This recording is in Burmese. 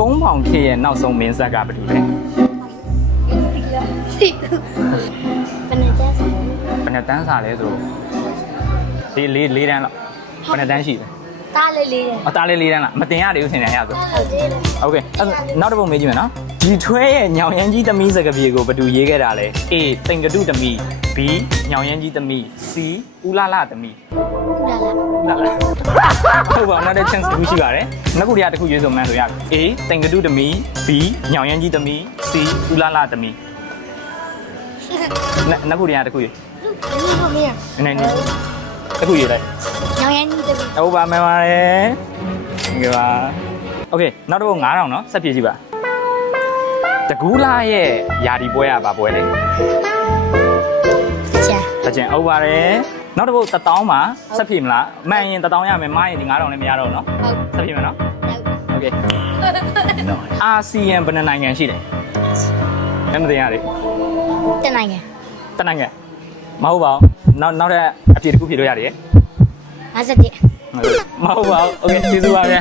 ကုန်းပေါင်ဖြစ်ရဲ့နောက်ဆုံးမင်းဆက်ကဘာလို့လဲ ဘယ်နဲ့တန်းစား ဘယ်နဲ့တန်းစာလဲဆိုဒီ၄တန်းလောက်ဘယ်နဲ့တန်းရှိလဲ တားလေးလေးတယ် အသားလေး၄တန်းလားမတင်ရသေးဘူးဆင်နေရဆို ဟုတ်သေးတယ် โอเคနောက်တစ်ပုတ်မေးကြည့်မယ်နော်ဒီထွဲရဲ့ညောင်ရမ်းကြီးသမီးစကားပြေကိုဘယ်သူရေးခဲ့တာလဲ A တိမ်ကတုသမီး B ညောင်ရမ်းကြီးသမီး C ဦးလာလာသမီး လာလာ လာလာဟုတ်ပါနောက်တဲ့ chance တစ်ခုရှိပါတယ်နှစ်ခုတည်းတစ်ခုရွေးဆိုမှန်းဆိုရ A တိမ်ကတုသမီး B ညောင်ရမ်းကြီးသမီး C ဦးလာလာသမီးနှစ်ခုတည်းတစ်ခုရွေး ဒီလိုမရ နည်းနည်းတစ်ခုရွေးလိုက် ညောင်ရမ်းကြီးတပည့် ဟုတ်ပါမယ်ပါတယ်ဒီပါโอเคနောက်တစ်ပုတ်9000နော်ဆက်ပြေးကြည့်ပါတကူးလာရဲ့ယာဒီပွဲကဘာပွဲလဲ ချာ တကြင်ဟုတ်ပါတယ်နောက်တစ်ပုတ်1000မှာဆက်ပြေးမလားမှန်ရင်1000ရမယ်မှားရင်ဒီ9000လည်းမရတော့ဘူးနော် ဟုတ် ဆက်ပြေးမယ်နော်โอเคအာဆီယံဘယ်နှနိုင်ငံရှိလဲလည်းမသိရလေ တနိုင်ငံ တနိုင်ငံမဟုတ်ပါဘူးနောက်တဲ့အပြေတစ်ခုဖြေလို့ရတယ် 51 မဟုတ်ပါဘူးโอเคကျေးဇူးပါဗျာ